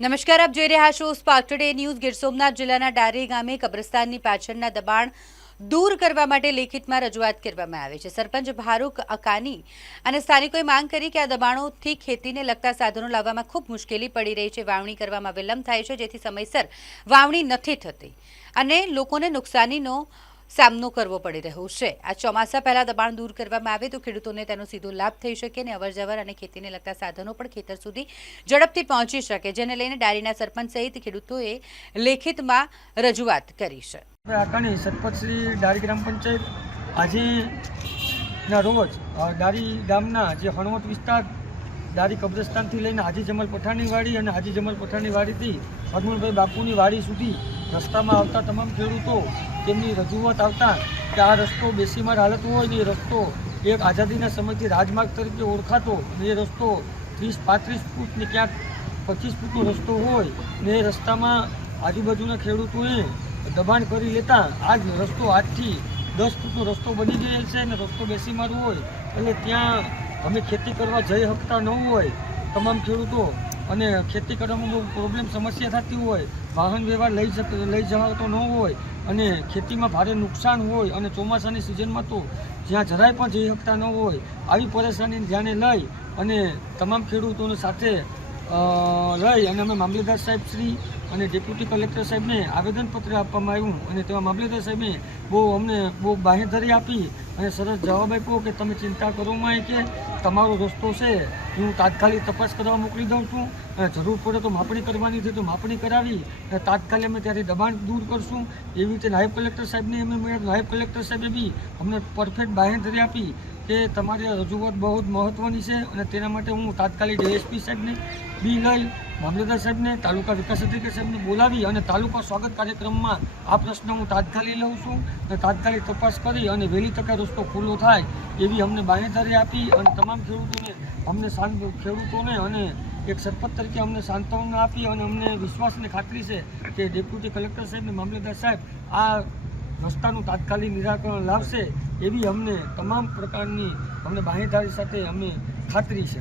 નમસ્કાર, આપ જોઈ રહ્યા છો spark today news. Gir Somnath જિલ્લાના ડારી ગામે કબ્રસ્તાનની પાછળના દબાણ દૂર કરવા માટે લેખિતમાં રજૂઆત કરવામાં આવી છે। સરપંચ ફારૂક અકાની અને સ્થાનિકોએ માંગ કરી કે આ દબાણોથી ખેતીને લગતા સાધનો લાવવામાં ખૂબ મુશ્કેલી પડી રહી છે। વાવણી કરવામાં વિલંબ થાય છે, જેથી સમયસર વાવણી નથી થતી અને લોકોને નુકસાનીનો સામનો કરવો પડી રહ્યો છે। આ ચોમાસા પહેલા દબાણ દૂર કરવામાં આવે તો ખેડૂતોને તેનો સીધો લાભ થઈ શકે અને અવરજવર અને ખેતીને લગતા સાધનો પણ ખેતર સુધી ઝડપથી પહોંચી શકે, જેને લઈને ડારીના સરપંચ સહિત ખેડૂતોએ લેખિતમાં રજૂઆત કરી છે। આકાની સરપંચ શ્રી ડારી ગ્રામ પંચાયત આજેના રોજ ડારી ગામના જે હણવટ વિસ્તાર ડારી કબ્રસ્તાનથી લઈને હાજી જમલ પઠાણની વાડી અને હાજી જમલ પઠાણની વાડીથી હરમણભાઈ બાપુની વાડી સુધી રસ્તામાં આવતા તમામ ખેડૂતો તેમની રજૂઆત આવતા કે આ રસ્તો બેસીમાર હાલત હોય ને એ રસ્તો એક આઝાદીના સમયથી રાજમાર્ગ તરીકે ઓળખાતો ને એ રસ્તો 30-35 ફૂટ ને ક્યાંક 25 ફૂટનો રસ્તો હોય ને એ રસ્તામાં આજુબાજુના ખેડૂતોએ દબાણ કરી લેતા આજ રસ્તો 8 થી 10 ફૂટનો રસ્તો બની ગયેલ છે અને રસ્તો બેસીમાર હોય એટલે ત્યાં અમે ખેતી કરવા જઈ શકતા ન હોય તમામ ખેડૂતો અને ખેતી કરવામાં બહુ પ્રોબ્લેમ સમસ્યા થતી હોય, વાહન વ્યવહાર લઈ જવાતો ન હોય અને ખેતીમાં ભારે નુકસાન હોય અને ચોમાસાની સિઝનમાં તો જ્યાં જરાય પણ જઈ શકતા ન હોય, આવી પરેશાનીને ધ્યાને લઈ અને તમામ ખેડૂતોને સાથે લઈ અને અમે મામલતદાર સાહેબ શ્રી અને ડેપ્યુટી કલેક્ટર સાહેબને આવેદનપત્ર આપવામાં આવ્યું અને તેમાં મામલતદાર સાહેબે અમને બહુ બાંહેધરી આપી અને સરસ જવાબ આપ્યો કે તમે ચિંતા કરોમાં કે તમારો રસ્તો છે હું તાત્કાલિક તપાસ કરવા મોકલી દઉં છું અને જરૂર પડે તો માપણી કરવાની છે તો માપણી કરાવી અને તાત્કાલિક અમે ત્યારે દબાણ દૂર કરશું। એવી રીતે નાયબ કલેક્ટર સાહેબને અમે મળ્યા, નાયબ કલેક્ટર સાહેબે બી અમને પરફેક્ટ બાંહેધરી આપી કે તમારી રજૂઆત બહુ જ મહત્ત્વની છે અને તેના માટે હું તાત્કાલિક ડીએસપી સાહેબને બી લઈ મામલતદાર સાહેબને તાલુકા વિકાસ અધિકારી સાહેબને બોલાવી અને તાલુકા સ્વાગત કાર્યક્રમમાં આ પ્રશ્ન હું તાત્કાલિક લઉં છું અને તાત્કાલિક તપાસ કરી અને વહેલી તકે રસ્તો ખુલ્લો થાય એવી અમને બાંહેધરી આપી અને તમામ ખેડૂતોને અને એક સરપંચ તરીકે અમને સાંત્વના આપી અને અમને વિશ્વાસની ખાતરી છે કે ડેપ્યુટી કલેક્ટર સાહેબ અને મામલતદાર સાહેબ આ રસ્તાનું તાત્કાલિક નિરાકરણ લાવશે એવી અમને તમામ પ્રકારની બાંહેધરી સાથે અમે ખાતરી છે।